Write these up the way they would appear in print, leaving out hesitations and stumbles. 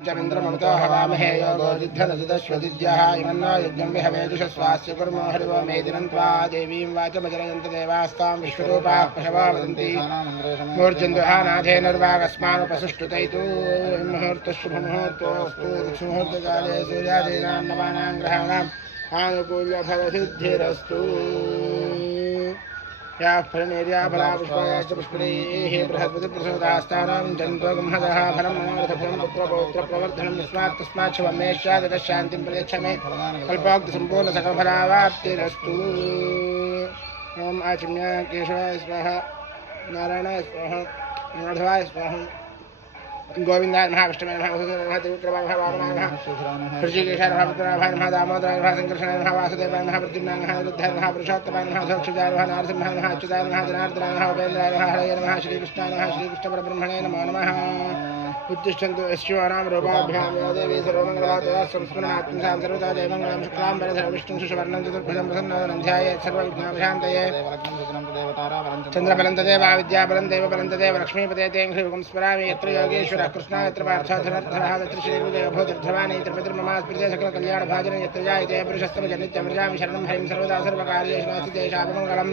चमिन्द्रममतो हवामहे योगोदिद्धनजुदश्वदिद्यः इमन्नो यज्ञं विहवेजुषस्वास्य कुर्मो हरिवो मेदिनं त्वा देवीं वाचमजनयन्त देवास्तां विश्वरूपाः पशवो वदन्ति मूर्जन्दुहानाथेनर्वागस्मानुपसुष्टुतैतु मुहूर्तः शुभमुहूर्तोऽस्तु दक्षिणमुहूर्तकाले सूर्यादीनां नवानां ग्रहाणाम् आनुकूल्यफलसिद्धिरस्तु या फलनेर्या फलापुष्पाश्च पुष्पणेः बृहस्पतिप्रसूतास्तानां जन्त्वगुंहदः फलं मनोरथफलं पुत्रपौत्रप्रवर्धनं यस्मात् तस्मात् शुभमेश्चादशान्तिं प्रयच्छ मे कल्पोक्तसम्पूर्णसकलफलावाप्तिरस्तु। ॐ आचम्य केशवाय स्वाहा, नारायणाय स्वाहा, माधवाय स्वाहा, गोविंदाय नमः, विष्णुवे नमः, वसुदेवाय नमः, त्रिविक्रमाय नमः, वामनाय नमः, ऋषिकेशाय नमः, पुत्राय नमः, दामोदराय नमः, संकर्षणाय नमः, वासुदेवाय नमः, प्रद्युम्नाय नमः, अनिरुद्धाय नमः, पुरुषोत्तमाय नमः, सोक्षजाय नमः, नारसिंहाय नमः, अच्युताय नमः, जनार्दनाय नमः, उपेन्द्राय नमः, हरये नमः, श्रीकृष्णाय नमः, श्रीकृष्णपरब्रह्मणे नमो नमः। उत्तिष्ठन्तु यस्यानां रूपाभ्यां या देवी सर्वमङ्गलातया संस्मरणात्मसां सर्वदा जयमङ्गलं शुक्लां वरदं विष्णुं शशिवर्णं चतुर्भुजं प्रसन्नं ध्यायेत् सर्वविघ्नोपशान्तये। चन्द्रबलं तदेव विद्याबलं देवबलं तदेव लक्ष्मीपते तें श्रीगुं स्मरामि यत्र योगेश्वरः कृष्णः यत्र पार्थधनर्थः तत्र श्रीविजयभूतिर्धवानि यत्र पितृममास्पृते सकलकल्याणभाजनं यत्र जायते पुरुषस्तमजनित्यं व्रजामि शरणं हरिं सर्वदा सर्वकार्येषु नास्ति तेषाममङ्गलं।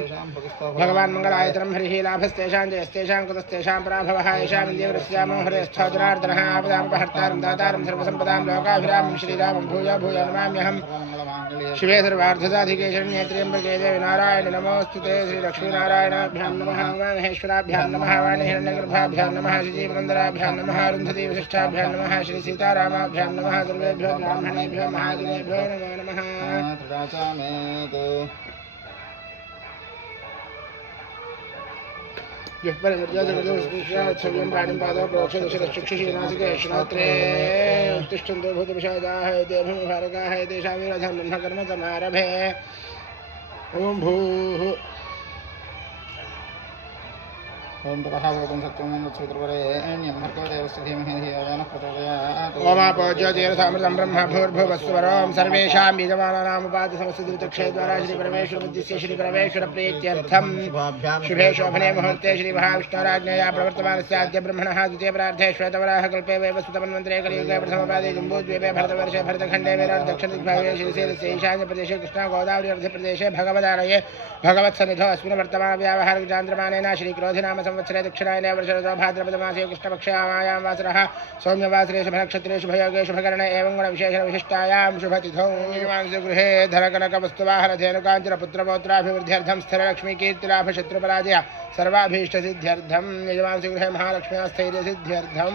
भगवान् मङ्गलायतनं हरिः लाभस्तेषां जयस्तेषां कुतस्तेषां पराभवः येषामिन्द्रियवृत्स्यामो हरेस्थो जनार्दनः आपदामपहर्तारं दातारं सर्वसम्पदां लोकाभिरामं श्रीरामं भूया भूया नमाम्यहम्। शिवे सर्वार्थसाधिके शरण्ये त्र्यम्बके देवी नारायणे नमोऽस्तुते। श्रीलक्ष्मीनारायणाभ्यां नमः, उमामहेश्वराभ्यां नमः, वाणीहिरण्यगर्भाभ्यां नमः, श्रीजीवनन्दराभ्यां नमः, अरुन्धती वसिष्ठाभ्यां नमः, श्रीसीतारामाभ्यां नमः, सर्वेभ्यो ब्राह्मणेभ्यो महाजनेभ्यो नमो नमः। युष्परिमर्यादगुरुस्पृश्याच्छव्यं पाणिं पादौ प्रोक्षदशचक्षुषीनासिके श्रोत्रे उत्तिष्ठन्तो भूतपिशाचाः एते भूमिभारकाः एतेषां विरधं ब्रह्मकर्मसमारभे। ॐ भूः ओम तपहावगं सत्यं सूत्रवरेण्यं भर्गो देवस्य धीमहि धियो यो नः प्रचोदयात्। ओमापो ज्योतिरसामृतं ब्रह्म भूर्भुवस्सुवरों सर्वेषां बीजमानानाम् उपाधि समस्ततीर्थक्षेद्वारा श्रीपरमेश्वरबुद्धिस्य श्रीपरमेश्वरप्रीत्यर्थं शुभे शोभने मुहूर्ते श्रीमहाविष्णोराज्ञया प्रवर्तमानस्य आद्य ब्रह्मणः द्वितीयपरार्धे श्वेतवराहकल्पे वैवस्वतमन्वन्तरे कलियुगे प्रथमपादे जम्बूद्वीपे भरतवर्षे भरतखण्डे विराटदक्षिणदिग्भागे श्रीशैलस्य ईशान्यप्रदेशे कृष्णागोदावरी अर्धप्रदेशे भगवदालये भगवत्सन्निधौ अस्मिन् वर्तमानव्यावहारिकचान्द्रमानेन श्रीक्रोधिनाम संवत्सरे दक्षिणायने वर्षऋतौ भाद्रपदमासे कृष्णपक्षे आमायां वासरः सौम्यवासरे शुभनक्षत्रेषु शुभयोगे शुभकरणे एवं गुणविशेषविशिष्टायां शुभतिथौ गृहे धनकनकवस्तुवाहनधेनुकाञ्चनपुत्रपौत्राभिवृद्ध्यर्थं स्थिरलक्ष्मीकीर्तिलाभशत्रुपराजय सर्वाभीष्टसिद्ध्यर्थं यजमानस्य गृहे महालक्ष्म्याः स्थैर्यसिद्ध्यर्थं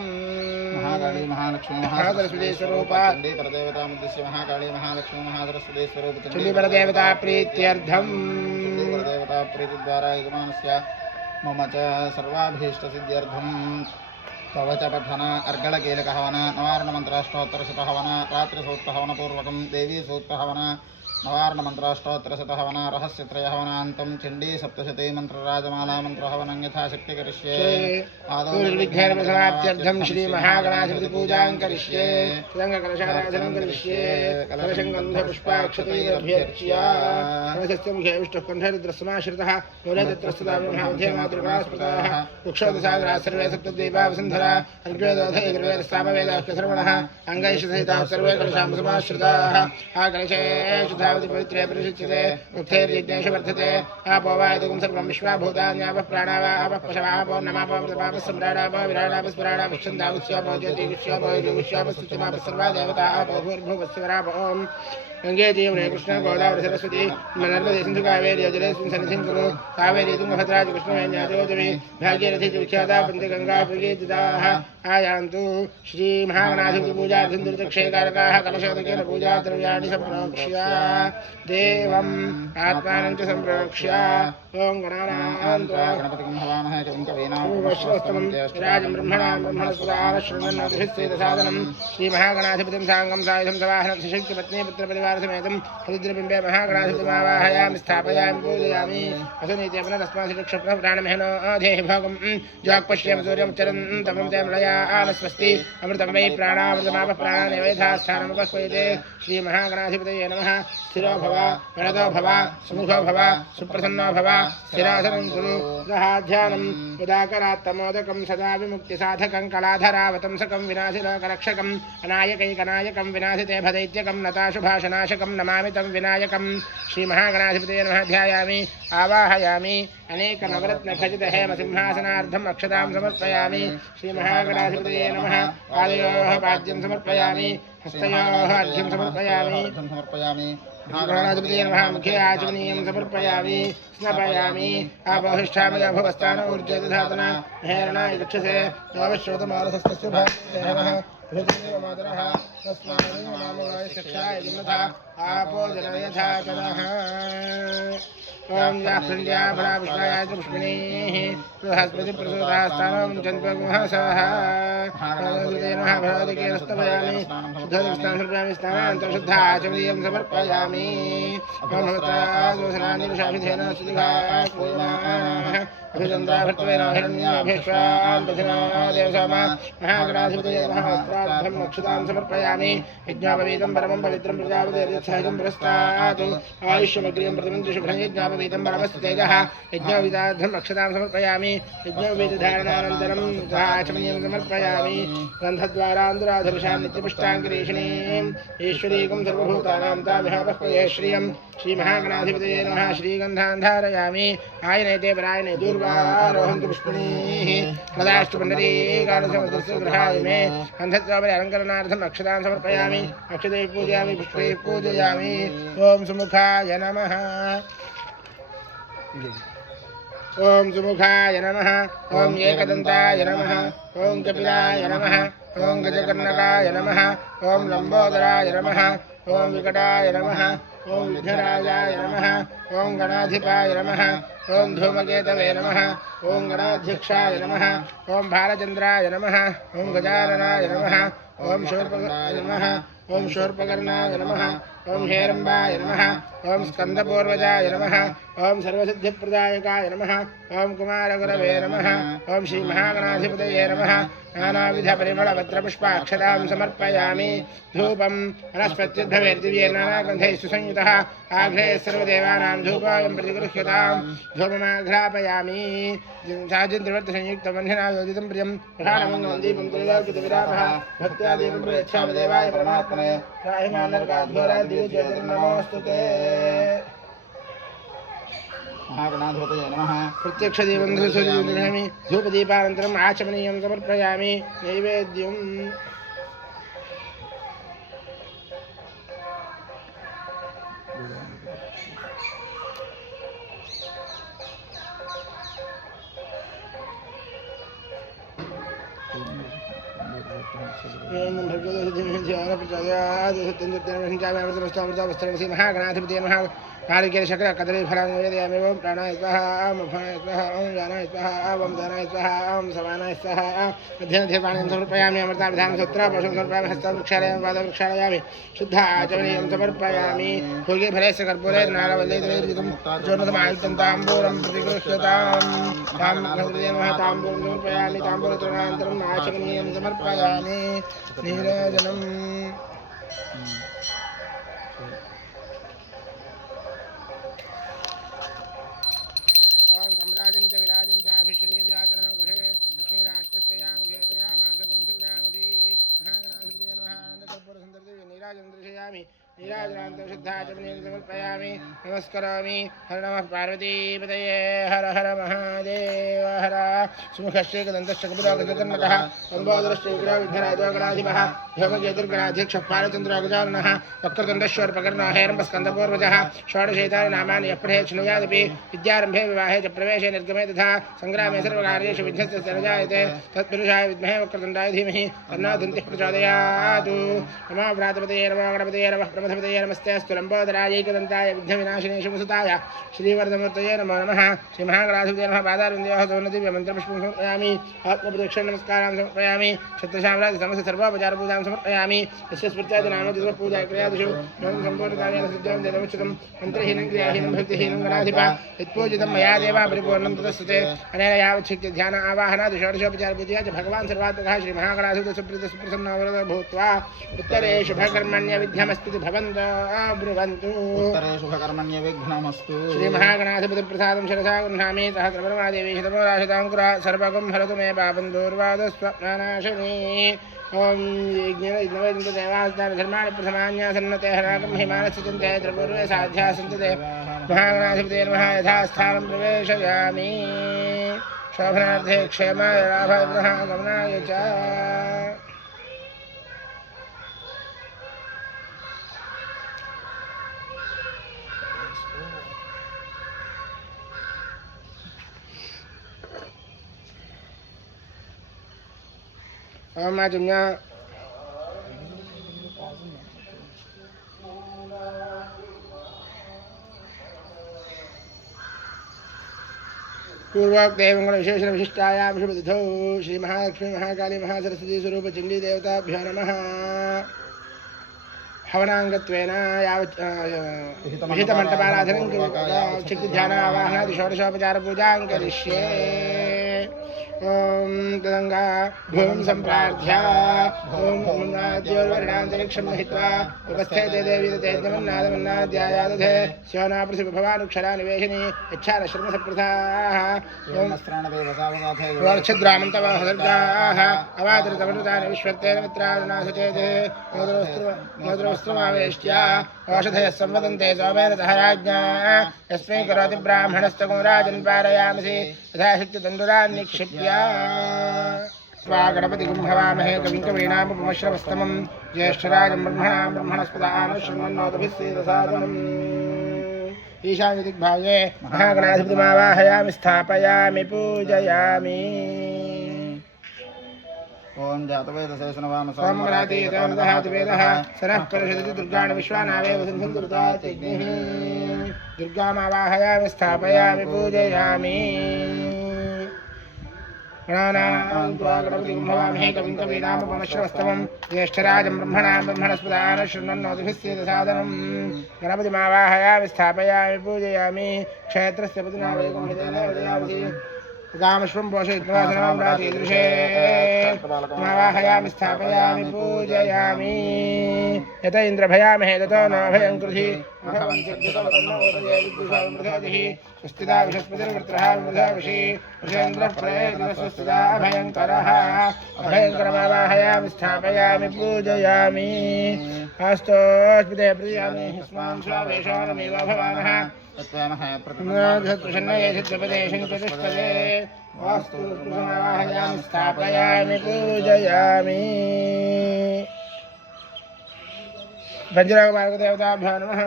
महाकाली महालक्ष्मी महासरस्वती स्वरूपा चण्डीपरदेवतामुद्दिश्य महाकाली महालक्ष्मी महासरस्वती स्वरूप चण्डीपरदेवता प्रीत्यर्थं देवता प्रीतिद्वारा यजमानस्य मम च सर्वाभीष्टसिद्ध्यर्थं कवच पठन अर्गलकीलकहवन नवार्णमन्त्राष्टोत्तरशतहवन रात्रिसूक्तहवनपूर्वकं देवी सूक्तहवन नवार्णमन्त्राष्टोत्तरशतहवन रहस्यत्रयहवनान्तं चण्डी सप्तशती मन्त्रराजमाला मन्त्रहवनं यथाशक्ति करिष्ये। आदौर्विघ्नसमाप्त्यर्थं श्रीमहागणाधिपतिपूजां करिष्ये। रङ्गकलशाराधनं करिष्ये। कलशं गन्धपुष्पाक्षतैरभ्यर्च्य कलशस्य मुखे विष्णुः कण्ठे रुद्रस्समाश्रितः मूले तत्रस्तदा ब्रह्ममध्ये मातृकास्पृताः कुक्षोदसागराः सर्वे सप्तद्वीपा वसुन्धरा ऋग्वेदोऽथर्ववेदाख्यसर्वणः अङ्गैषसहिताः सर्वे कलशां समाश्रिताः। आकलशे शुद्धावति पवित्रे परिशुच्यते उक्थैर्यज्ञेषु वर्धते। आपो वा इदं सर्वं विश्वाभूतान्यापः प्राणावापः पशवापो नमापो मृतपापः सम्राडापो विराडापः स्मराडापः छन्दावस्यापो ज्योतिगुष्यापो युजुगुष्यापः स्तुतिमापः सर्वा देवता आपो भूर्भुवस्वरापो। ॐ गंगे जीवने कृष्ण गोदावरी सरस्वती नर्मदे सिन्धु कावेरी जलेऽस्मिन् सन्निधिं कुरु। कावेरी तुङ्गभद्रा च कृष्णवेण्याजोजवे भागीरथी च विख्याता वन्दे गङ्गा प्रगीर्तिताः। आयान्तु श्रीमहागणाधिपतिपूजार्थं दुरितक्षयकारकाः कलशोदकेन पूजाद्रव्याणि सम्प्रोक्ष्य देवम् आत्मानं च सम्प्रोक्ष्य ॐ गणानां त्वा गणपतिं हवामहे कविं कवीनां उपश्रवस्तमं राजं ब्रह्मणां ब्रह्मणस्पदाः शृण्वन्नोतिभिस्सेदसादनं श्रीमहागणाधिपतिं साङ्गं सायुधं सवाहनं सशक्तिपत्नी पुत्रपरिवारसमेतं हरिद्रबिम्बे महागणाधिपतिमावाहयामि स्थापयामि पूजयामि असुनीति पुनरस्मासिक्षुप्नः प्राणमेहनो देहि भोगं ज्वाक्पश्यं सूर्यमुच्चरन्तमं ते मलया आनस्वस्ति अमृतं वै प्राणामृतमापः प्राणानेव यथा स्थानमुपस्पयते। श्रीमहागणाधिपतये नमः। स्थिरो भव वरदो भव सुमुखो भव सुप्रसन्नो भव स्थिरासनं कुरु ध्यानम् उदाकरात्तमोदकं सदा विमुक्तिसाधकं कलाधरावतंसकं विनाशिलोकरक्षकम् अनायकैकनायकं विनाशिते भदैत्यकं नताशुभाषनाशकं नमामि तं विनायकं श्रीमहागणाधिपतये नमः ध्यायामि आवाहयामि अनेकनवरत्नखचित हेमसिंहासनार्थम् अक्षतां समर्पयामि श्रीमहागणाधिपतये नमः पादयोः पाद्यं समर्पयामि हस्तयोः अर्घ्यं समर्पयामि गणाधिपतये नमः मुखे आचमनीयं समर्पयामि स्नापयामि आपोहिष्ठामि अभवस्तानूर्जधातना हेरणाय गच्छसे नवश्रोतमानसस्तस्य भावः मातरः तस्मात् नामगाय शिक्षाय जिन्नथा आपो जनयथा चलः ओम जाखृन्द्या भरा विष्णायाय पुष्पिणीः बृहस्पति प्रसूतास्तानं चन्द्रगुहसः नमः भगवतिके स्तवयामि शुद्धस्नानं समर्पयामि स्नानान्तरं शुद्धा आचमनीयं समर्पयामि भवतादोषणानि ऋषाभिधेन सुदिघाः अभिचन्द्राभर्तवेन हिरण्याभीष्वान् दधिना देवसोमा महागणाधिपतये नमः वस्त्राभ्यं नक्षतां समर्पयामि यज्ञापवीतं परमं पवित्रं प्रजापतिर्यच्छायं पुरस्तात् आयुष्यमग्रियं प्रतिमन्त्र शुभ्रं यज्ञापवीतं परमस्य तेजः यज्ञोपवीतार्थं नक्षतां समर्पयामि यज्ञोपवीतधारणानन्तरं आचमनीयं समर्पयामि गन्धद्वारान्दुराधर्षां नित्यपुष्टाङ्गिरीषिणीम् ईश्वरीकं सर्वभूतानां ताभिहापह्वये श्रियं श्रीमहागणाधिपतये नमः श्रीगन्धान् धारयामि आयनेते परायणे दूर्वारोहन्तु पुष्पिणीः कदाष्टपुण्डरीकालसमुद्रस्य गृहाय मे गन्धद्वापरे अलङ्करणार्थम् अक्षतां समर्पयामि अक्षतैः पूजयामि पुष्पैः पूजयामि ॐ सुमुखाय नमः ओम सुमुखाय नमः ओम एकदन्ताय नमः ओम कपिलाय नमः ओम गजकर्णकाय नमः ओम लंबोदराय नमः ओम विकटाय नमः ओम विघ्नराजाय नमः ओम गणाधिपाय नमः ओम धूमकेतवे नमः ओम गणाध्यक्षाय नमः ओम भालचन्द्राय नमः ओम गजाननाय नमः ओम शूर्पकर्णाय नमः ओम शूर्पकर्णाय नमः ओम हेरम्बाय नमः ओम स्कंदपूर्वजाय नमः ओम सर्वसिद्धिप्रदायकाय नमः ओम कुमारगुरवे नमः ओम श्रीमहागणाधिपतये नमः नानाविधपरिमलपत्रपुष्पाक्षतां समर्पयामि धूपं वनस्पत्युद्भवेद्दिव्ये नानागन्धैः सुसंयुतः आघ्रे सर्वदेवानां धूपोऽयं प्रतिगृह्यतां धूपमाघ्रापयामि साजिन्द्रवर्तसंयुक्तबन्धना योजितं प्रियं प्रधानमङ्गलं दीपं त्रैलोक्यविरामः भक्त्या दीपं प्रयच्छामि देवाय परमात्मने राहिमानर्गाध्वराय दिव्यज्योतिर्नमोऽस्तुते महागणाधिपतये नमः प्रत्यक्षदेवं धूपदीपानन्तरम् आचमनीयं समर्पयामि नैवेद्यम् महागणाधिपतये नमः नारिकेल शक्र कदली फलानि निवेदयामि ओम प्राणाय स्वाहा ओम अपानाय स्वाहा ओम ज्ञानाय स्वाहा ओम दानाय स्वाहा ओम समानाय स्वाहा मध्यमध्यपाणिं समर्पयामि अमृताभिधानसूत्र पशुं समर्पयामि हस्तं वृक्षालयामि पादं वृक्षालयामि शुद्ध आचमनीयं समर्पयामि भोगे फलेस्य कर्पूरे नारवल्लीतैर्युतं चूर्णसमायुक्तं ताम्बूलं प्रतिगृह्यताम् ताम्बूलं समर्पयामि ताम्बूलतृणानन्तरम् आचमनीयं समर्पयामि नीराजनम् सम्राजं च विराजं चाभिश्रीर्याचनं गृहे लक्ष्मीराष्ट्रस्ययां घेतयामासकं सुजामति महागणाधिपतये नमः आनन्दकर्पूरसुन्दरदेवी नीराजनं दर्शयामि नीराजनान्तं शुद्धाचमनीं समर्पयामि नमस्करोमि हर नमः पार्वतीपतये हर हर महादेव हर सुमुखश्रीकदन्तश्चकपुरागजकर्णकः लम्बोदरश्रीविग्रहविघ्नराजोगणाधिपः योगकेतुर्गणाध्यक्षः पालचन्द्रो गजाननः वक्रतुण्डश्वरपकर्णो हेरम्बस्कन्दपूर्वजः षोडशैतानि नामानि यः पठेत् शृणुयादपि विद्यारम्भे विवाहे च प्रवेशे निर्गमे तथा संग्रामे सर्वकार्येषु विघ्नस्य न जायते तत्पुरुषाय विद्महे वक्रतुण्डाय धीमहि तन्नो दन्तिः प्रचोदयात् नमो व्रातपतये नमो गणपतये नमः प्रमथपतये नमस्तेऽस्तु लम्बोदराय एकदन्ताय विघ्नविनाशिने शुभसुताय श्रीवरदमूर्तये नमो नमः श्रीमहागणाधिपतये नमः पादारविन्दयोः सौन्नदिव्यमन्त्रपुष्पं समर्पयामि आत्मप्रदक्षिण नमस्कारान् समर्पयामि छत्रशामराज समस्त सर्वोपचारपूजां समर्पयामि यस्य स्मृत्यादि नाम जप पूजा क्रियादिषु सम्पूर्णकार्येण सिद्ध्यं जगमुच्यतं मन्त्रहीनं क्रियाहीनं भक्तिहीनं गणाधिप यत्पूजितं मया देवा परिपूर्णं तदस्तुते अनेन यावच्छक्ति ध्यान आवाहनादि षोडशोपचार पूजया च भगवान् सर्वात्मकः श्रीमहागणाधिपतिः सुप्रसन्नः भूत्वा उत्तरे शुभकर्मण्य विघ्नमस्तु भवन्तु ब्रुवन्तु उत्तरे शुभकर्मण्य विघ्नमस्तु श्रीमहागणाधिपतिप्रसादं शिरसा गृह्णामि सहस्रवर्मादेवी शतमोराशताङ्कुरा सर्वगं हरतु मे पापं दूर्वादस्वप्नानाशिनी ओम यज्ञवैदन्तदेवास्तानि प्रथमान्यासन्नते हराकं हिमालस्य चिन्ते त्रिपूर्वे साध्या सन्तते महागणाधिपते नमः यथास्थानं प्रवेशयामि शोभनार्थे क्षेमाय लाभाय गमनाय च ओम आजम्या पूर्वोक्त देवंगण विशेषण विशिष्टायां शुभतिथौ श्री महालक्ष्मी महाकाली महासरस्वती स्वरूप चंडी देवताभ्यो नमः हवनांगत्वेन विहितमण्डपाराधनं शक्तिध्यान आवाहनादि षोडशोपचार पूजां करिष्ये ओम तदंगा भूम संप्रार्थ्य ओम मुन्नाद्योर्वर्णान्तरिक्षं महित्वा उपस्थेते देवी तदेज्ञमन्नादमन्नाद्यायादधे स्योना पृथिवीभवानुक्षरा निवेशिनी इच्छारश्रमसप्रथाः ओम वर्षद्रामन्तवः सर्गाः अवादृतमनुतानि विश्वत्तेन मित्रारुणासचेते मोद्रवस्त्रमावेष्ट्य औषधयः संवदन्ते सोमेन सह राज्ञा यस्मै करोति ब्राह्मणस्तकुराजन् पारयामसि यथा शक्तितण्डुरान् निक्षिप्य गणपतिं हवामहे कविं कवीनामुपमश्रवस्तमं ज्येष्ठराजं ब्रह्मणां ब्रह्मणस्पदानुशृण्वन्नोतभिस्सीदसादनम् ईशान्यदिग्भागे महागणाधिपतिमावाहयामि स्थापयामि पूजयामि ओम जातवेदशेषनवाम सोमरातीतवेदः सरः परिषदति दुर्गाणि विश्वानावेव सिन्धुर्तात्यग्निः दुर्गामावाहयामि स्थापयामि पूजयामि गणपतिं हवामहे कविं कवीनामुपमश्रवस्तमं ज्येष्ठराजं ब्रह्मणां ब्रह्मणस्पदानुशृण्वन्नोतभिस्सीदसादनम् गणपतिमावाहयामि स्थापयामि पूजयामि क्षेत्रस्य पतिना वेगं हृदयेन गामश्वं पोषयित्वा राजीदृशे मावाहयामि स्थापयामि पूजयामि यत इन्द्रभयामहे ततो न भयं कृधि सुस्थिता विषस्पतिर्वृत्रः विमृधाविषी वृषेन्द्रः प्रयेतिस्वस्थिता अभयङ्करः अभयङ्करमावाहयामि स्थापयामि पूजयामि अस्तोऽस्मिते प्रियामि स्मान् स्वावेशोनमेव भवामः प्रसन्नयेषुपदेशङ्कतिष्ठते वास्तु समावाहयामि स्थापयामि पूजयामि वज्रमार्गदेवताभ्यो नमः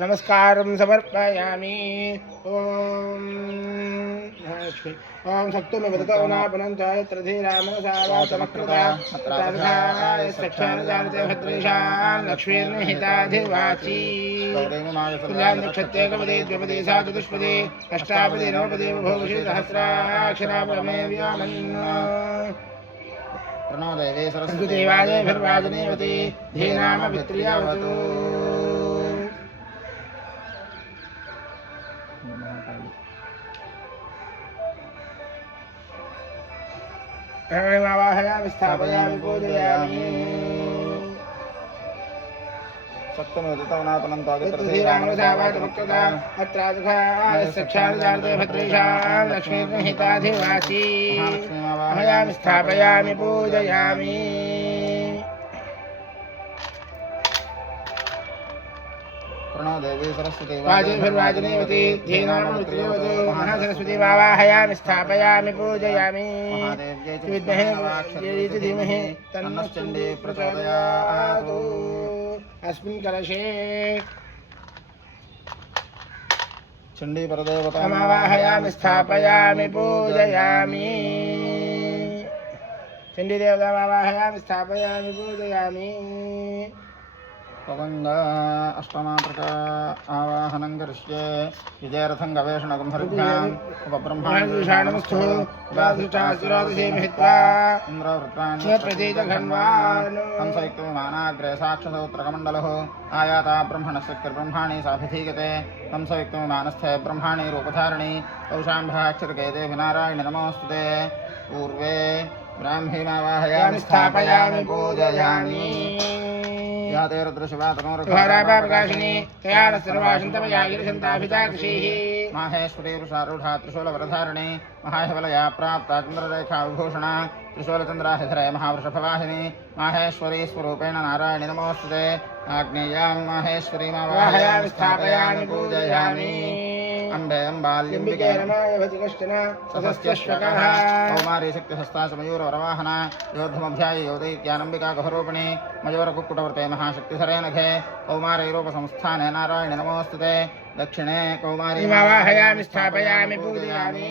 नमस्कारं समर्पयामि ओम सप्तमवदतोनापनन्त यत्र धीरामनसावाचमकृता सक्षानजानते भद्रेशान् लक्ष्मीर्निहिताधिवाची तुल्यान्नक्षत्रे कपदे द्विपदे सा चतुष्पदे अष्टापदे नवपदे बभूषि सहस्राक्षरा परमे व्योमन् प्रणो देवे सरस्वती देवादेभिर्वाजनेवती धीनामभित्रियावतु आवाहयामि स्थापयामि पूजयामि सप्तमोदितवनापनन्तादिप्रतिरामसावाचमकृता अत्रादुःखायस्सक्षानुजानते भद्रेशान् लक्ष्मीर्निहिताधिवासी आवाहयामि स्थापयामि पूजयामि प्रणो देवी सरस्वती वाजेभिर्वाजनेवती धीनामभित्रियावतु महासरस्वती मावाहयामि स्थापयामि पूजयामि विद्महे धीमहि तन्नश्चण्डी प्रचोदयात् अस्मिन् कलशे चण्डी परदेवता मावाहयामि स्थापयामि पूजयामि चण्डी देवता मावाहयामि स्थापयामि पूजयामि तदङ्गा अष्टमात्रका आवाहनं करिष्ये विजयरथं गवेषणकं हरिभ्याम् उपब्रह्माण्डविषाणमस्थुः उपाधिष्ठास्तिरोदसीमहित्वा इन्द्रवृत्तान् हंसयुक्तविमानाग्रे साक्षसौत्रकमण्डलः आयाता ब्रह्मणशक्तिर्ब्रह्माणि साभिधीयते हंसयुक्तविमानस्थे ब्रह्माणि रूपधारिणि कौशाम्भाक्षरके देवि नारायणि नमोऽस्तुते पूर्वे ब्राह्मीमावाहयामि स्थापयामि पूजयामि या ते रुद्रशिवातनोरघोरापापकाशिनी तया न सर्वाशन्तमया गिरिशन्ताभिताकृषीः माहेश्वरी वृषारूढा त्रिशूलवरधारिणी महाहिवलया प्राप्ता चन्द्ररेखा विभूषणा त्रिशूलचन्द्राहिधरे महावृषभवाहिनी माहेश्वरी स्वरूपेण नारायणि नमोऽस्तुते आग्नेयां माहेश्वरीमावाहयामि स्थापयामि पूजयामि अम्बे अम्बाल्यम्बिके नमाय भजि कश्चन सदस्यश्वकः कौमारी शक्तिहस्तासमयूरवरवाहना योद्धमध्याये योदैत्यानम्बिका गहरूपिणी मयूरकुक्कुटवर्ते महाशक्तिधरे नघे कौमारैरूपसंस्थाने नारायणि नमोऽस्तुते दक्षिणे कौमारी मावाहयामि स्थापयामि पूजयामि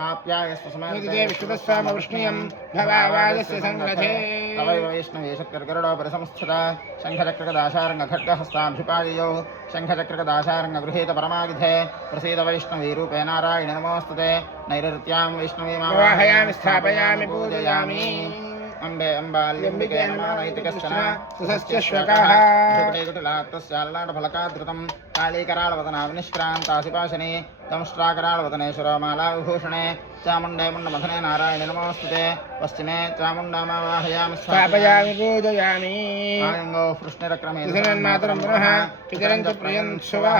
आप्यायस्तस्मै विष्णुतस्वामवृष्णियं भवावादस्य सङ्गथे तवैव वैष्णवी शक्तिर्गरुडोपरि संस्थिता शङ्खचक्रदाशारङ्गखड्गहस्ताभिपादयो शङ्खचक्रदाशारङ्गगृहीतपरमागिधे प्रसीद वैष्णवीरूपे नारायणि नमोऽस्तुते नैरृत्यां वैष्णवीमावाहयामि स्थापयामि पूजयामि अम्बे अम्बाल्यम्बिके नमामैति कश्चन सुसस्यश्वकः कुटुकुटलात्तस्याललाटफलकाधृतं कालीकराळवदना विनिष्क्रान्तासिपाशनि दंष्ट्राकराळवदनेश्वरमाला विभूषणे चामुण्डे मुण्डमथने नारायणि नमोऽस्तुते पश्चिमे चामुण्डामावाहयामि स्थापयामि पूजयामि आयङ्गो कृष्णरक्रमे मातरं पुनः पितरं च प्रियन्सुवः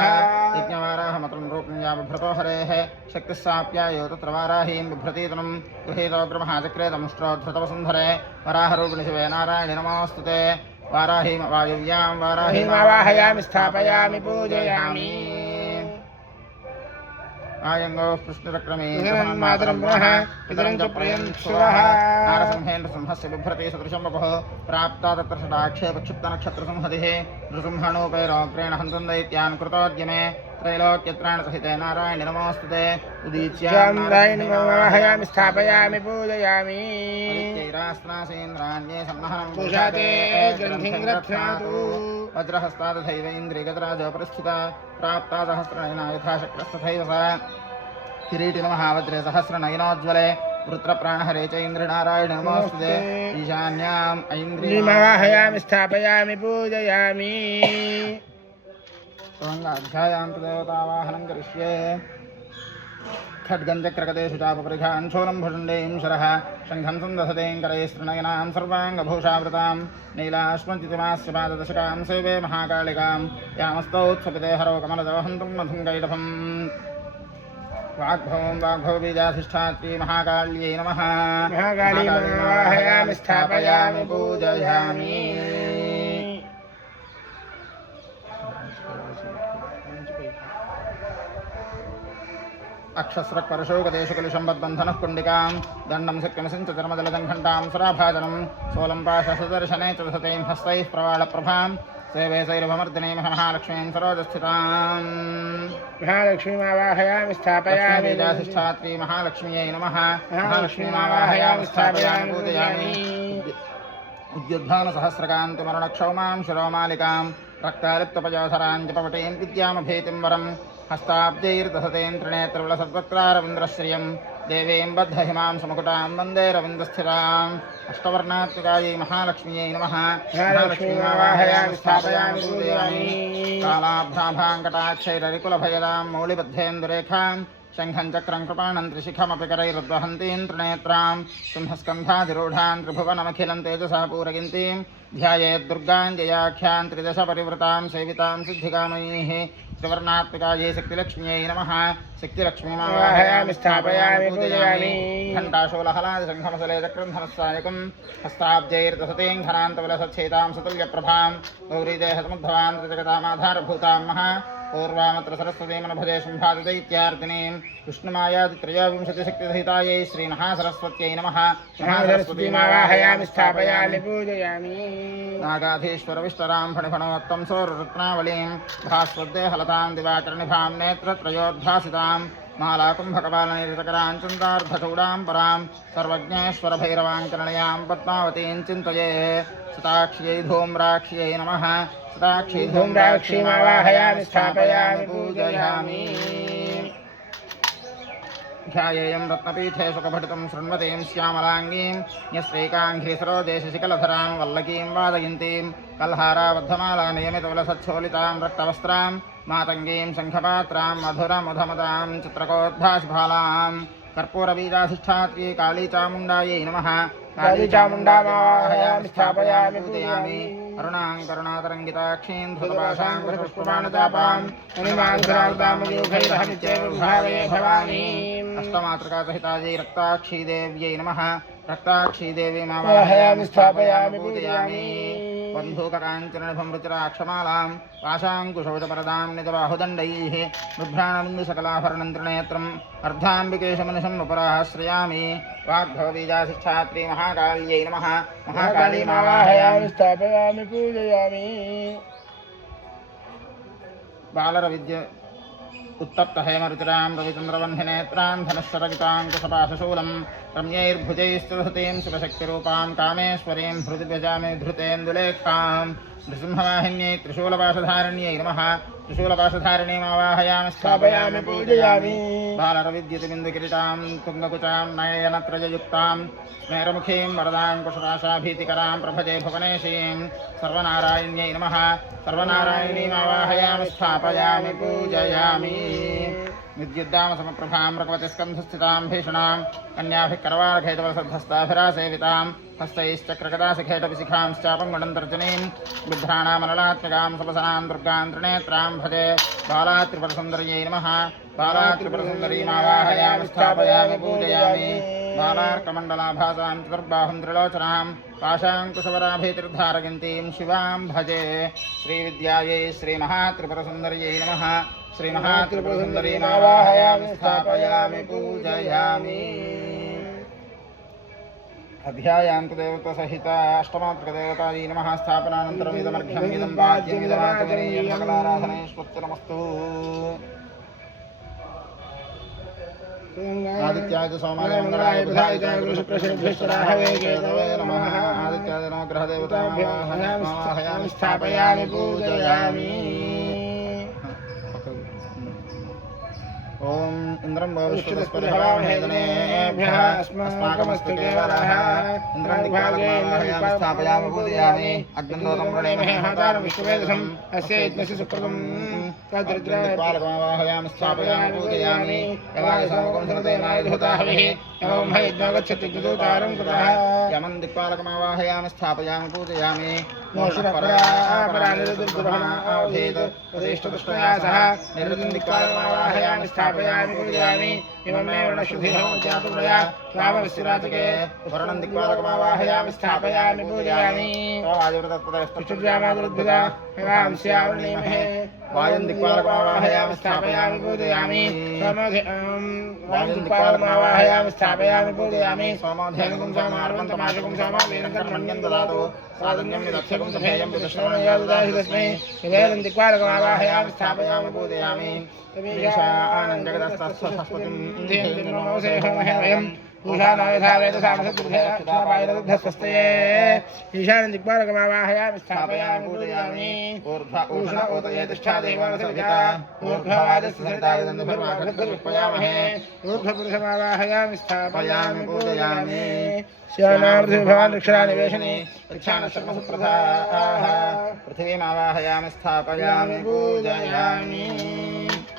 यज्ञवाराहमतं रूपं बिभ्रतो हरेः शक्तिः साप्यायो तत्र वाराहीं बिभ्रतीतनं गृहीतोग्रमहाचक्रे दंष्ट्रोद्धृतवसुन्धरे वराहरूपिणि शिवे नारायणि नमोऽस्तुते वाराहीं वायुव्यां वाराहीमावाहयामि स्थापयामि पूजयामि आयङ्गो कृष्णरक्रमे मातरं पुनः पितरं च प्रियन्सुवः नारसिंहेन्द्रसिंहस्य बिभ्रति सदृशं वपुः प्राप्ता तत्र षडाक्षेपक्षिप्तनक्षत्रसंहतिः नृसिंहणोपैरोग्रेण हन्तं दैत्यान् कृतोद्यमे त्रैलोक्यत्राणसहिते नारायणि नमोऽस्तुते उदीच्यामवाहयामि स्थापयामि पूजयामि उदीच्यैरास्त्रासेन्द्राण्ये संवहनं पूषाते ग्रन्थिं ग्रथ्नातु वज्रहस्तादथैव इन्द्रियगतराजोपरिस्थिता प्राप्ता सहस्रनयना यथा शक्रस्तथैव सा किरीटि नमः वज्रे सहस्रनयनोज्ज्वले वृत्रप्राणहरे च इन्द्रनारायण नमोऽस्तुते ईशान्याम् ऐन्द्रियमावाहयामि स्थापयामि पूजयामि अध्यायान्तदेवतावाहनं करिष्ये खड्गञ्चक्रगदेषु चापपरिघान् शूलं भुषण्डीं शरः शङ्खं सन्दधतें करैस्त्रिनयनां सर्वाङ्गभूषावृतां नीलाश्मचितिमास्य पाददशकां सेवे महाकालिकां यामस्तौत्सपिते हरो कमलदवहन्तं मधुङ्गैडभम् वाग्भवं वाग्भवबीजाधिष्ठात्री महाकाल्यै नमः महाकालीमावाहयामि स्थापयामि पूजयामि अक्षस्रक्परशोकदेशकुलिशम्बद्बन्धनः कुण्डिकां दण्डं शक्तिमसिञ्च धर्मदलजङ्घण्टां सुराभाजनं सोलम्पाशसुदर्शने च दधतीं हस्तैः प्रवाळप्रभां सेवे सैरभमर्दिनीं महालक्ष्मीं सरोजस्थितां महालक्ष्मीमावाहयामि स्थापयामि बीजाधिष्ठात्री महालक्ष्म्यै नमः महालक्ष्मीमावाहयामि स्थापयामि पूजयामि उद्युद्धानसहस्रकान्तिमरणक्षौमां शिरोमालिकां रक्तालिप्तपयोधरां जपवटीं विद्यामभीतिं वरं हस्ताब्जैर्दधतें त्रिनेत्रविलसद्वक्त्रारविन्द्रश्रियं देवीं बद्धहिमां समुकुटां वन्दे रविन्दस्थिताम् अष्टवर्णात्मिकायै महालक्ष्म्यै नमः महालक्ष्मीमावाहयामि स्थापयामि पूजयामि कालाब्धाभाङ्कटाक्षैररिकुलभयदां मौलिबद्धेन्दुरेखां शङ्खं चक्रं कृपाणं त्रिशिखमपि करैरुद्वहन्तीं त्रिनेत्रां सिंहस्कन्धाधिरूढां त्रिभुवनमखिलं तेजसा पूरयन्तीं ध्यायेद्दुर्गाञ्जयाख्यां त्रिदशपरिवृतां सेवितां सिद्धिकामयैः त्रिवर्णात्मिकायै शक्तिलक्ष्म्यै नमः शक्तिलक्ष्मीमावाहयामि स्थापयामि पूजयामि घण्टाशूलहलादिशङ्खमसले चक्रन्धनस्सायकं हस्ताब्जैर्दधतीं घनान्तविलसच्छेतां सतुल्यप्रभां गौरीदेहसमुद्भवां त्रिजगतामाधारभूतां महा पूर्वामत्र सरस्वतीमनभजे शुम्भादिदैत्यार्दिनीं विष्णुमायादित्रयोविंशतिशक्तिसहितायै श्रीमहासरस्वत्यै नमः महासरस्वतीमावाहयामि स्थापयामि पूजयामि नागाधीश्वरविष्टरां फणिफणोत्तं सौररत्नावलीं भास्वद्देहलतां दिवाकर्णिभां नेत्रत्रयोद्भासितां मालाकुम्भकपालनिरतकराञ्चन्दार्धचूडां परां सर्वज्ञेश्वरभैरवाङ्करणयां पद्मावतीं चिन्तये सताक्ष्यै धूम्राक्ष्यै नमः सताक्षी धूम्राक्षीमावाहयामि स्थापयामि पूजयामि ध्यायेयं रत्नपीठे सुखपठितं शृण्वतीं श्यामलाङ्गीं यस्त्रैकाङ्घ्रिसरोदेशशिखलधरां वल्लकीं वादयन्तीं कल्हाराबद्धमाला नियमितवलसच्छोलितां रक्तवस्त्रां मातङ्गीं शङ्खपात्रां मधुरमधमदां चित्रकोद्भासफलां कर्पूरबीजाधिष्ठात्री काली चामुण्डायै नमः काली चामुण्डामावाहयामि स्थापयामि पूजयामि अरुणां करुणातरङ्गिताक्षीं धृतपाशां पुष्पमानतापां अनिमान्धरावतामयोगैरहमित्येव भावये भवानीम् अष्टमातृकासहितायै रक्ताक्षी देव्यै नमः रक्ताक्षी देवीमावाहयामि स्थापयामि पूजयामि बन्धूककाञ्चननिभं रुचिराक्षमालां पाशाङ्कुशौचपरदां निजबाहुदण्डैः बिभ्राणबिन्दुसकलाभरणं त्रिनेत्रम् अर्धाम्बिकेशमनिशं उपराश्रयामि वाग्भवबीजाधिष्ठात्री महाकाल्यै नमः महाकालीमावाहयामि स्थापयामि पूजयामि बालरविद्य उत्तप्तहेमरुचिरां रविचन्द्रवह्निनेत्रां धनुश्शरगिताङ्कुशपाशशूलं रम्यैर्भुजैस्तुहतीं सुखशक्तिरूपां कामेश्वरीं हृदि व्यजामि धृतेन्दुलेखां नृसिंहवाहिन्यै त्रिशूलपाशधारिण्यै नमः त्रिशूलपाशधारिणीमावाहयामि स्थापयामि पूजयामि बालरविद्युतबिन्दुकिरीटां तुङ्गकुचां नयनत्रययुक्तां स्मेरमुखीं वरदाङ्कुशपाशाभीतिकरां प्रभजे भुवनेशीं सर्वनारायण्यै नमः सर्वनारायणीमावाहयामि स्थापयामि पूजयामि विद्युद्दामसमप्रभां रघुपतिस्कन्धस्थितां भीषणां कन्याभिः करवारघैतवसद्धस्ताभिरासेवितां हस्तैश्चक्रगदाशिखेटविशिखांश्चापङ्गुणन्तर्जनीं बिभ्राणामललात्मिकां सपसनां दुर्गां त्रिनेत्रां भजे बालात्रिपुरसुन्दर्यै नमः बालात्रिपुरसुन्दरीमावाहयामि स्थापयामि पूजयामि बालार्कमण्डलाभासां चतुर्बाहुं त्रिलोचनां पाशाङ्कुशवराभीतिर्धारयन्तीं शिवां भजे श्रीविद्यायै श्रीमहात्रिपुरसुन्दर्यै नमः श्रीमहात्रिपुरसुन्दरीमावाहयामि स्थापयामि पूजयामि अध्यायान्तु देवतासहिता अष्टमात्रकदेवतायै नमः स्थापनानन्तरम् इदमर्घ्यम् इदं वाद्यम् इदमाचमनीयं सकलाराधनेष्वच्चनमस्तु आदित्याय सोमाय मंगलाय बुधाय गुरुशुक्रशनिभ्यश्चराहवे केतवे नमः आदित्याय नवग्रहदेवताभ्यां स्थापयामि पूजयामि ओम इंद्रं भविष्यदस्परिहवामहेदनेभ्यः अस्माकमस्तु केवलः इन्द्रादिभागे स्थापयामि पूजयामि अग्निहोत्रं प्रणेमहे हतारं विश्ववेदसम् अस्य यज्ञस्य सुकृतं तद्रुद्रपालकमावाहयामि स्थापयामि पूजयामि यवायसामकं सरदेनाय धूताहविः एवं यज्ञो गच्छति यज्ञदूतारं कृतः यमं दिक्पालकमावाहयामि स्थापयामि पूजयामि मोक्षपरानिरुद्धब्रह्मणावधीत् प्रदिष्टदृष्टया सह निरुद्धं दिक्पालकमावाहयामि स्थापयामि पूजयामि इममेव वर्णशुद्धिः जातुर्या स्वामविश्वराजके वर्णं दिक्पालकमावाहयामि स्थापयामि पूजयामि वायुव्रतपदस्तुष्टुर्यामादुर्भुजा हेमांस्यावृणीमहे वायुं दिक्पालकमावाहयामि स्थापयामि पूजयामि वायुं दिक्पालकमावाहयामि स्थापयामि पूजयामि सोमोधेनुकं सोमार्वन्तमाशकं सोमावेनं कर्मण्यं ददातु साधन्यं निरक्षकं सभेयं विदश्रवणया ददाहि तस्मै विवेदं दिक्पालकमावाहयामि स्थापयामि पूजयामि तमीशानं जगदस्तस्वस्पतिं नमोऽसे होमहे वयम् ईशानायथा वेदसामसद्बुद्धेक्षुधापायरदुग्धस्वस्तये ईशानं दिक्पालकमावाहयामि स्थापयामि पूजयामि ऊष्ण ओतये तिष्ठा देवानसविता ऊर्ध्ववादस्य सरितायदन्दुभिर्वाघृद्भिर्विप्पयामहे ऊर्ध्वपुरुषमावाहयामि स्थापयामि पूजयामि श्यानामृतिभवान् रक्षणानिवेशने रक्षानशर्मसुप्रधाः पृथिवीमावाहयामि स्थापयामि पूजयामि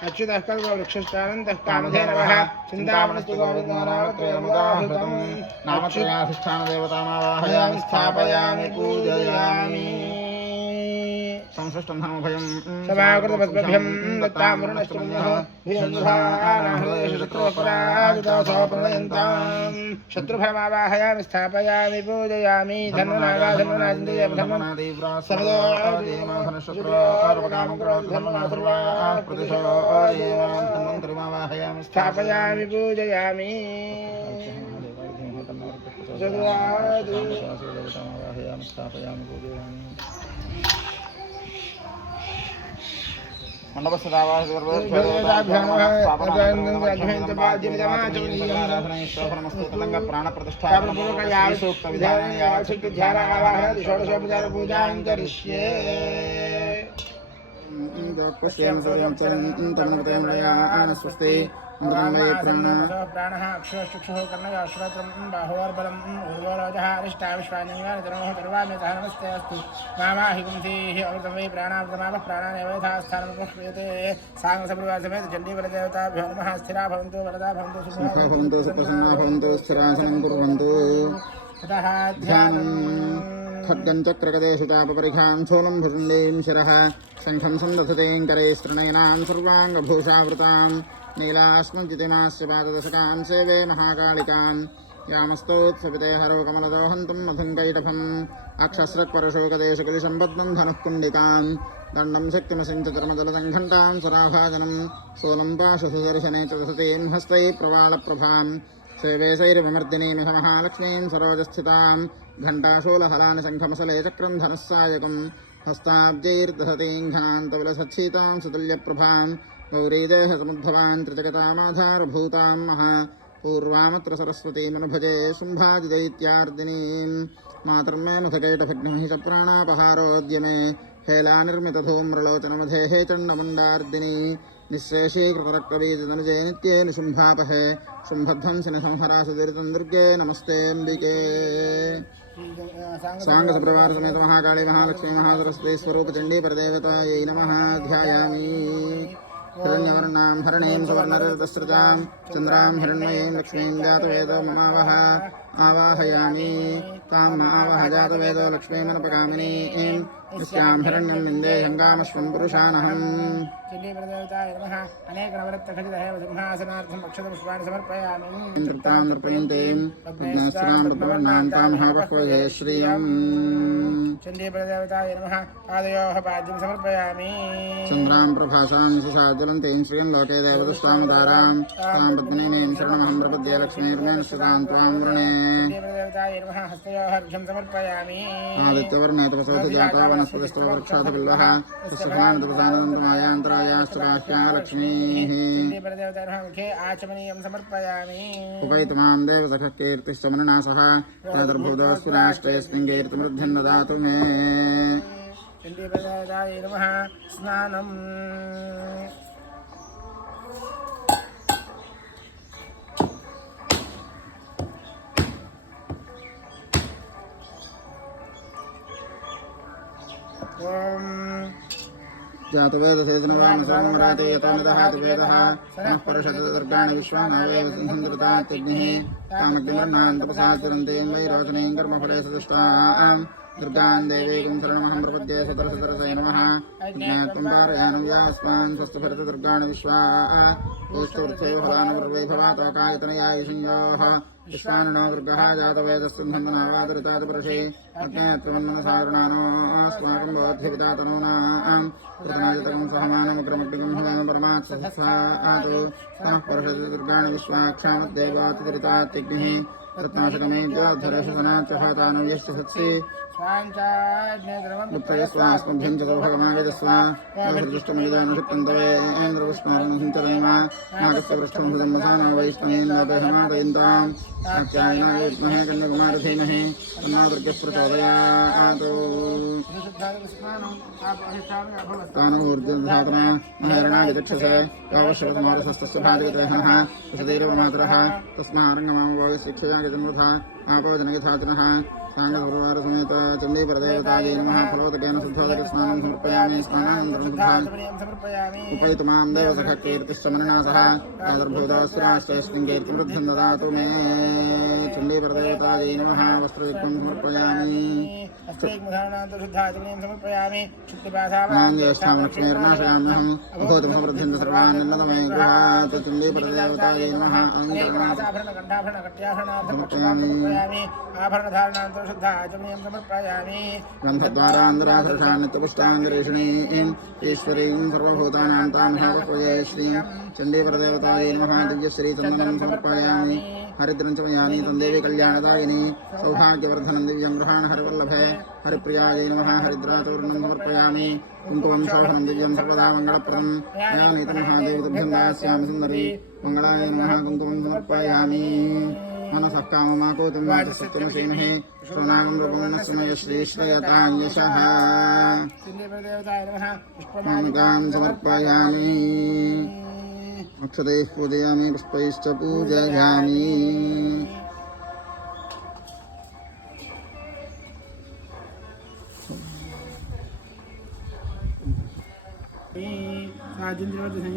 अच्युतः कल्पवृक्षश्चानन्तः कामधेनवः चिन्तामणस्तु गोविन्दनामत्रयमुदाहृतम् नामत्रयाधिष्ठानदेवतामावाहयामि स्थापयामि पूजयामि संसृष्टं धर्मभयं समाकृतपद्भ्यं दत्तामरुणश्चमन्यः भियन्धुभानाहृदेषु शत्रुपराजितासोपनयन्तां शत्रुभयमावाहयामि स्थापयामि पूजयामि धर्मनागाधर्मनाजिन्दये धर्मनादेव्रासमदोर्वकामक्रोधर्मनासुर्वाप्रतिशोदेवाहयामि स्थापयामि पूजयामि स्थापयामि पूजयामि स्वस्ति प्राणः अक्षरश्चक्षुः कर्णयाश्रोत्रं बाहुवर्बलम् उर्वरोजः अरिष्टा विश्वानिर्वाणतरुणः सर्वामेतः नमस्ते अस्तु मामाहि पुंसीः अमृतं वै प्राणामृतमापः प्राणानेव यथास्थानमुपह्रियते साङ्गसपरिवारसमेत चण्डीवरदेवताभ्यो नमः स्थिरा भवन्तु वरदा भवन्तु सुखा भवन्तु सुप्रसन्ना भवन्तु स्थिरासनं कुर्वन्तु ततः ध्यानम् खड्गं चक्रगदेषु चापपरिखां शूलं भुजुण्डीं शिरः शङ्खं सन्दधतीं करैस्तृणयनां सर्वाङ्गभूषावृतां नीलास्मज्जितिमास्य पाददशकां सेवे महाकालिकां यामस्तोत्सविते हरो कमलदो हन्तुं मधुङ्कैटभम् अक्षस्रक्परशोकदेशकुलिशं बद्धं धनुः कुण्डिकां दण्डं शक्तिमसिञ्च धर्मजलदं घण्टां सराभाजनं सोलं पाशसुदर्शने च दशतीं हस्तैः प्रवालप्रभां सेवे सैरविमर्दिनीमिह महालक्ष्मीं सरोजस्थितां घण्टाशूलहलानि शङ्खमसले चक्रं धनुस्सायकं हस्ताब्जैर्दहतीं घ्नान्तविलसच्छीतां सुतुल्यप्रभां गौरीदेहसमुद्भवां त्रिजगतामाधारभूतां महा पूर्वामत्र सरस्वतीमनुभजे शुम्भाजिदैत्यार्दिनीं मातर्मे मथकैटभग्नमहिषप्राणापहारोद्यमे हेलानिर्मितधूम्रलोचनमधेः चण्डमुण्डार्दिनी निःशेषीकृतरक्तबीजतनुजे नित्ये निशुम्भापहे शुम्भध्वंसिनि संहरासुदीर्तं दुर्गे नमस्तेऽम्बिके साङ्गसप्रवारसमेत महाकाली महालक्ष्मी महासरस्वती स्वरूपचण्डी परदेवतायै नमः ध्यायामि हिरण्यवर्णां हरणीं सुवर्णरजतस्रजां चन्द्रां हिरण्मयीं लक्ष्मीं जातवेदो ममावह आवाहयामि तां मावह जातवेदो लक्ष्मीमनुपगामिनीं निश्यां हिरण्यं निन्देयङ्गामश्वं पुरुषानहम् चण्डीपरदेवताय नमः अनेकनवरत्नखचितहेव सिंहासनार्थम् अक्षतपुष्पाणि समर्पयामि तृप्तां नृपयन्तीं पद्मस्त्रां पद्मवर्णां तां महाबह्वये श्रियम् चण्डीपरदेवताय नमः पादयोः पाद्यं समर्पयामि चन्द्रां प्रभासां सुषाज्वलन्तीं श्रियं लोके देवदुष्टां दारां तां पद्मिनीं शरणमहं प्रपद्ये लक्ष्मीर्मेण श्रितां त्वां वृणे चण्डीपरदेवताय नमः हस्तयोः अर्घ्यं समर्पयामि आदित्यवर्णे तपसोऽथ जाता वनस्पतिस्तववृक्षादबिल्वः तस्यफलानन्दमायान्तरायाश्च बाह्या लक्ष्मीः चण्डीपरदेवताय नमः मुखे आचमनीयं समर्पयामि उपैतमां देवसखः कीर्तिश्च मनना सह प्रादुर्भूतोऽस्मिन् कीर्तिमृद्धिं ददातु मे चण्डीपरदेवताय नमः स्नानम् जातवेदसेजनवामसंवराते यतोमिदः वेदः सनः परिषदुर्गाणि विश्वानावेव संहृतात्यग्निः तामग्निवर्णान् तपसा चरन्तीं वैरोचनीं कर्मफले सदुष्टां दुर्गां देवीं शरणमहं प्रपद्ये सतरसतरसे नमः ज्ञात्वं पारयानं व्यास्मान् स्वस्तभरतदुर्गाणि विश्वा ओष्टवृक्षैव फलानुर्वैभवातोकायतनयायुषयोः विश्वाननो दुर्गः जातवेदस्सिंहन्दनावादरितादिपुरुषे अज्ञात्वमन्नसारणानो अस्माकं बोध्यपिता तनूनां कृतनायतकं सहमानमुग्रमग्निकं हवामं परमात्सहस्रातु सनः परषति दुर्गाणि विश्वाक्षामद्देवातिरितात्यग्निः रत्नाशकमेभ्योद्धरेषु सनाच्चहातानव्यश्च सत्सि स्वास्मभ्यं च सौभगमावेदस्व हृदुष्टमिदानुषिप्तन्तवेन्द्रपुष्णारमहिञ्चरेम नागस्य पृष्ठं हृदम्बसानो वैष्णवेन्द्रदेहमादयन्ताम् आख्यायिनाय विद्महे कन्याकुमारी धीमहि तन्नो दुर्गः प्रचोदयात् तानूर्जधातना महेरणादिचक्षसे यावश्यवतमारसस्तस्य भाजयतेहनः वसतीरवमातरः तस्मारङ्गमां भोगशिक्षया गजन्वथा आपोजनयथातिनः साङ्गगुरुवारसमेत चण्डीपरदेवतायै नमः फलोदकेन शुद्धोदकस्नानं समर्पयामि स्नानानन्तरं उपैतुमां देवसखः कीर्तिश्च मनना सह आदर्भूतोऽस्त्राश्चैस्मिन् कीर्तिवृद्धिं ददातु मे चण्डीपरदेवतायै नमः वस्त्रयुक्तं समर्पयामि मां ज्येष्ठां लक्ष्मीर्नाशयाम्यहम् अभूतं समृद्धिं सर्वान् निन्नतमे गृहात् चण्डीपरदेवतायै नमः समर्पयामि गन्धद्वारान्धराधर्षान्नित्यपुष्टाङ्गरेषणीं ईश्वरीं सर्वभूतानां तां महाबह्वये श्रीं चण्डीपरदेवतायै नमः दिव्यश्रीचन्दनं समर्पयामि हरिद्रं च मयानि तं देवी कल्याणदायिनी सौभाग्यवर्धनं दिव्यं गृहाण हरिवल्लभे हरिप्रियायै नमः हरिद्राचूर्णं समर्पयामि कुङ्कुमं शोभनं दिव्यं सर्वदा मङ्गलप्रदं मया नीतं महादेवी तुभ्यं दास्यामि सुन्दरी मङ्गलाय नमः कुङ्कुमं समर्पयामि मनसः काममाकोतिं वाचसत्यं श्रीमहे श्रोणां रूपमनस्मय श्रीश्रयतां मामिकां समर्पयामि अक्षतैः पूजयामि पुष्पैश्च पूजयामि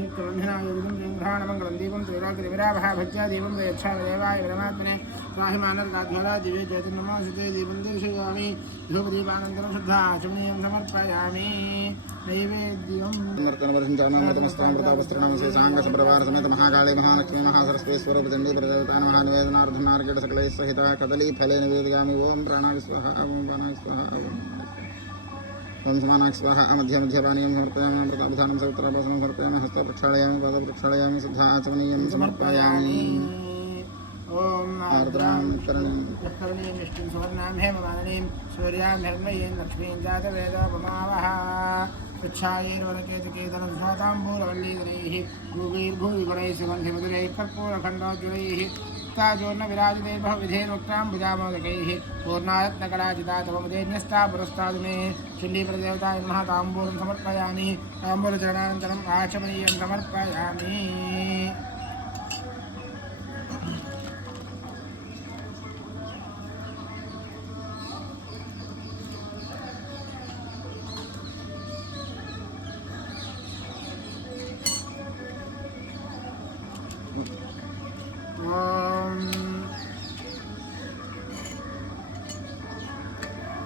संयुक्तबन्धनायोगं दीपं त्रैलोक्यविराभः भक्त्या दीपं प्रयच्छामदेवाय परमात्मने स्वाहिमानर्गाध्वरा दिव्ये चैतन्यमासिते दीपं दर्शयामि धूपदीपानन्तरं शुद्धाचमनीयं समर्पयामि नैवेद्यं नर्तनवर्षञ्चानामृतमस्तामृतावस्त्राणां शेषाङ्गसम्प्रवारसमेत महाकाले महालक्ष्मी महासरस्वती स्वरूपचण्डी प्रदेवता महानिवेदनार्धनार्केटसकलैः सहिता कदलीफले निवेदयामि ॐ प्राणाय स्वाहा ॐ प्राणाय स्वाहा ॐ समानाक् स्वाहा मध्यमध्यपानीयं समर्पयामि अमृताभिधानं सवित्राभ्यासनं समर्पयामि हस्ते प्रक्षालयामि पादं प्रक्षालयामि शुद्धा आचमनीयं समर्पयामि ॐ आर्द्रां करणीं निष्ठिं सुवर्णां हेममालिनीं सूर्यां हिरण्मयीं लक्ष्मीं जातवेदोपमावः वृक्षायैर्वनकेतकेतनसुधाताम्बूलवल्लीगणैः भूगैर्भूविगुणैः सुगन्धिमधुरैः कर्पूरखण्डोज्वलैः ताजोन्न विराजदैर्बहुविधैर्वक्त्रां भुजामोदकैः पूर्णारत्नकलाचितातवमुदैन्यस्ता पुरस्तादु मे चण्डीप्रदेवताय नमः ताम्बूलं समर्पयामि ताम्बूलचरणानन्तरम् आचमनीयं समर्पयामि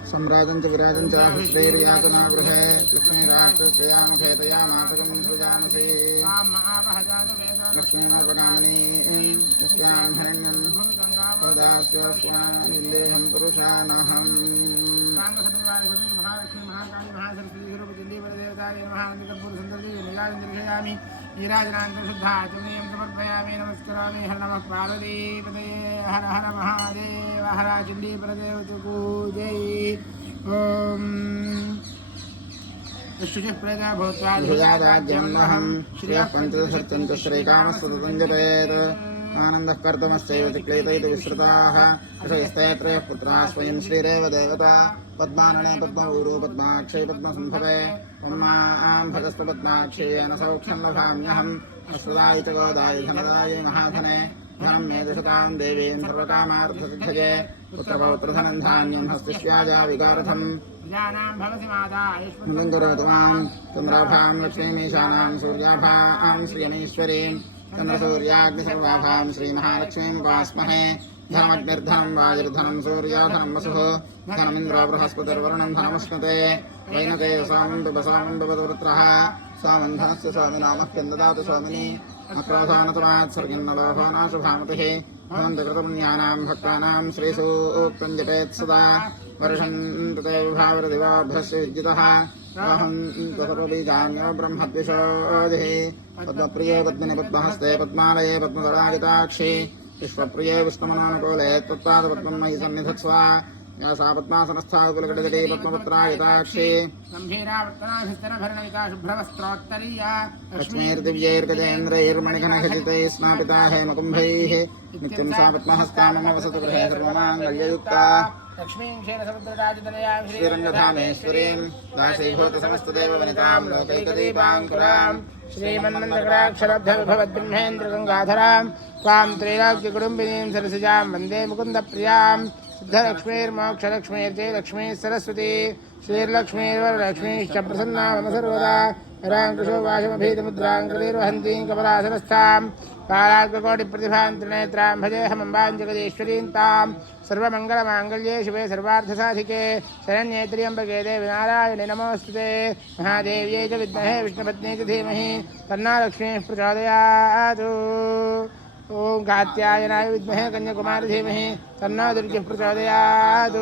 सम्राजं च विराजं च हस्तैर्यातनागृहे लक्ष्मीराक्षस्यां खेतयामासकं सृजानसि लक्ष्मीमपगामिनीं यस्यां हिरण्यं तदास्योऽस्मान्निल्लेहं पुरुषानहम् नीराजनान्तरशुद्धाचमनीयं समर्पयामि नमस्करामि हर नमः पार्वतीपतये हर हर महादेव हर चण्डीपरदेवतपूजै ॐ शुचिः प्रजा भूत्वा धियादाद्यमन्नहं श्रियः पञ्चदशत्यं च श्रीकामस्तुतं जपेत् आनन्दः कर्तमश्चैव चिक्लेतैति विश्रुताः ऋषयस्तैत्रयः पुत्राः स्वयं श्रीरेव देवता पद्मानने पद्मऊरो पद्माक्षै पद्मसम्भवे पद्मां भगस्तपद्माक्षेयेन सौख्यं लभाम्यहम् अश्वदाय च गोदाय धनदाय महाधने धनं मे दशतां देवीं सर्वकामार्थसिद्धये पुत्रपौत्रधनं धान्यं हस्तिष्याजा विगारथम् करोतु मां चन्द्राभां लक्ष्मीमीशानां सूर्याभां श्रियमीश्वरीं चन्द्रसूर्याग्निसर्वाभां श्रीमहालक्ष्मीं उपास्महे धनमग्निर्धनं वायुर्धनं सूर्याधनं वसुः धनमिन्द्रो बृहस्पतिर्वरुणं धनमश्नुते वैनते स्वामं बभवतपुत्रः स्वामं धनस्य स्वामिनामह्यं ददातु स्वामिनि अक्रोधानतमात्सर्गिं न लोभो नाशुभामतिः भवन्तु कृतपुण्यानां भक्तानां श्रीसूक्तं जपेत् सदा वर्षं तते विभावरदिवाभ्यस्य विद्युतः अहं सर्वबीजान्यो ब्रह्मद्विषोधिः पद्मप्रिये पद्मिनि पद्महस्ते पद्मालये पद्मधरागिताक्षि विश्वप्रिये विष्णुमनोनुकूले त्वत्पादपद्मं मयि सन्निधत्स्व या सा पद्मासनस्था कुलकटितटी पद्मपत्रायिताक्षि लक्ष्मीर्दिव्यैर्गजेन्द्रैर्मणिघनखचितैः स्नापिता हेमकुम्भैः नित्यं सा पद्महस्ता मम वसतु गृहे सर्वमाङ्गल्ययुक्ता लक्ष्मीं क्षीरसमुद्रराजतनयां श्रीरङ्गधामेश्वरीं दासीभूतसमस्तदेववनितां लोकैकदीपाङ्कुरां श्रीमन्मन्दकराक्षरब्धविभवद्ब्रह्मेन्द्रगङ्गाधरां त्वां त्रैलोक्यकुटुम्बिनीं सरसिजां वन्दे मुकुन्दप्रियां सिद्धलक्ष्मीर्मोक्षलक्ष्मीर्जय लक्ष्मीः सरस्वती श्रीर्लक्ष्मीर्वरलक्ष्मीश्च प्रसन्ना मम सर्वदा राङ्कुशोपाशमभीतमुद्राङ्कृतिर्वहन्तीं कमलासनस्थां कालाग्रकोटिप्रतिभां त्रिनेत्रां भजेऽहमम्बां जगदीश्वरीं तां सर्वमङ्गलमाङ्गल्ये शिवे सर्वार्थसाधिके शरण्ये त्र्यम्बके देवि नारायणे नमोऽस्तुते महादेव्यै च विद्महे विष्णुपत्नी च धीमहि तन्नो लक्ष्मीः प्रचोदयात् ओं कात्यायनाय विद्महे कन्याकुमारी धीमहि तन्नो दुर्गः प्रचोदयात्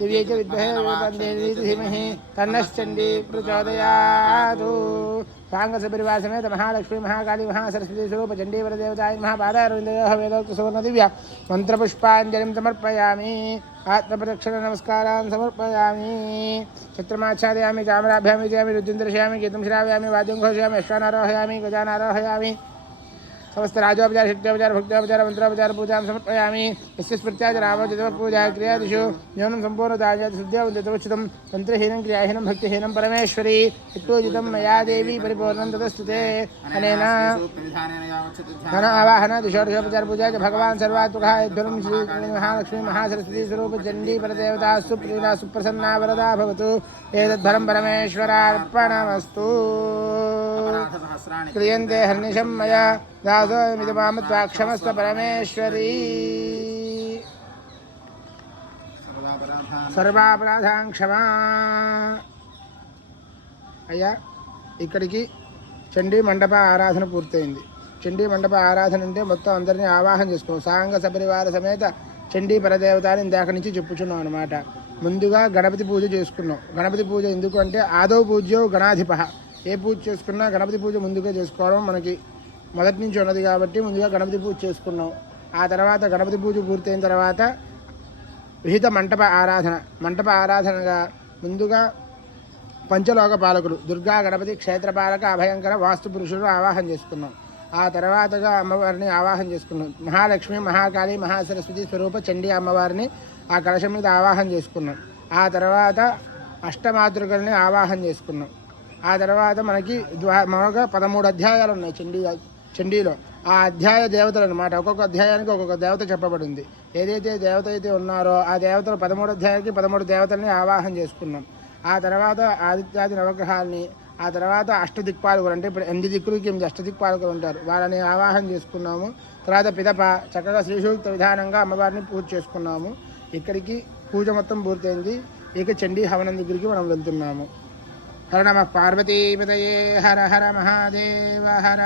दिव्यै च विद्महे वन्दे धीमहि तन्नश्चण्डी प्रचोदयात् सांगसपरिवार समेत महालक्ष्मी महाकाली महासरस्वती स्वरूप चण्डी वरदेवताय महापादारविन्दयोः वेदोक्तसुवर्णदिव्या मन्त्रपुष्पाञ्जलिं समर्पयामि ఆత్మప్రదక్షిణ నమస్కారాన్ సమర్పయామి. చిత్రమాచ్ఛాదయామి, చామరాభ్యామి విజయామి, రుద్రం దర్శయామి, గీతం శ్రావయామి, వాద్యం ఘోషయామి, అశ్వానారోహయామి, గజానారోహయామి. समस्त राजोपचार शक्त्योपचार भक्त्योपचार मंत्रोपचार पूजा समर्पयामि. यस्य स्मृत्याच रामोचित पूजा क्रियादिषु न्यूनं सम्पूर्णताय शुद्ध्यवचितं तन्त्रहीनं क्रियाहीनं भक्तिहीनं परमेश्वरी यत्पूजितं मया देवी परिपूर्णं तदस्तुते. अनेन धन आवाहन दिशोपचार पूजा च भगवान् सर्वात्मकः यद्गुरुं श्री महालक्ष्मी महासरस्वती स्वरूप चण्डी परदेवता सुप्रीता सुप्रसन्ना वरदा भवतु. एतद्भरं परमेश्वरार्पणमस्तु. क्रियन्ते हर्निशं मया दासोऽमिदमामत्वाक्षमस्व परमेश्वरी. సర్వాపరాధాం క్షమా. అయ్యా, ఇక్కడికి చండీ మండప ఆరాధన పూర్తయింది. చండీ మండప ఆరాధన అంటే మొత్తం అందరినీ ఆవాహన చేసుకున్నాం. సాంగ సపరివార సమేత చండీ పరదేవతని ఇందాక నుంచి చెప్పుచున్నాం అనమాట. ముందుగా గణపతి పూజ చేసుకున్నాం. గణపతి పూజ ఎందుకు అంటే ఆదౌ పూజ్యో గణాధిప. ఏ పూజ చేసుకున్నా గణపతి పూజ ముందుగా చేసుకోవడం మనకి మొదటి నుంచి ఉన్నది కాబట్టి ముందుగా గణపతి పూజ చేసుకున్నాం. ఆ తర్వాత గణపతి పూజ పూర్తయిన తర్వాత విహిత మంటప ఆరాధన. మంటప ఆరాధనగా ముందుగా పంచలోక పాలకులు దుర్గా గణపతి క్షేత్రపాలక అభయంకర వాస్తు పురుషులు ఆవాహన చేసుకున్నాం. ఆ తర్వాతగా అమ్మవారిని ఆవాహన చేసుకున్నాం. మహాలక్ష్మి మహాకాళి మహాసరస్వతి స్వరూప చండీ అమ్మవారిని ఆ కలశం మీద ఆవాహన చేసుకున్నాం. ఆ తర్వాత అష్టమాతృకల్ని ఆవాహన చేసుకున్నాం. ఆ తర్వాత మనకి మరొక 13 అధ్యాయాలు ఉన్నాయి చండీలో. ఆ అధ్యాయ దేవతలు అనమాట. ఒక్కొక్క అధ్యాయానికి ఒక్కొక్క దేవత చెప్పబడింది. ఏదైతే దేవత అయితే ఉన్నారో ఆ దేవతలు 13 అధ్యాయానికి 13 దేవతల్ని ఆవాహన చేసుకున్నాం. ఆ తర్వాత ఆదిత్యాది నవగ్రహాలని, ఆ తర్వాత అష్టదిక్పాలకులు అంటే ఇప్పుడు 8 దిక్కులకి 8 అష్టదిక్పాలకులు ఉంటారు, వాళ్ళని ఆవాహన చేసుకున్నాము. తర్వాత పిదప చక్కగా శ్రీసూక్త విధానంగా అమ్మవారిని పూజ చేసుకున్నాము. ఇక్కడికి పూజ మొత్తం పూర్తయింది. ఇక చండీ హవనం దగ్గరికి మనం వెళ్తున్నాము. హర నమః పార్వతీపతయే హర హర మహాదేవ హర.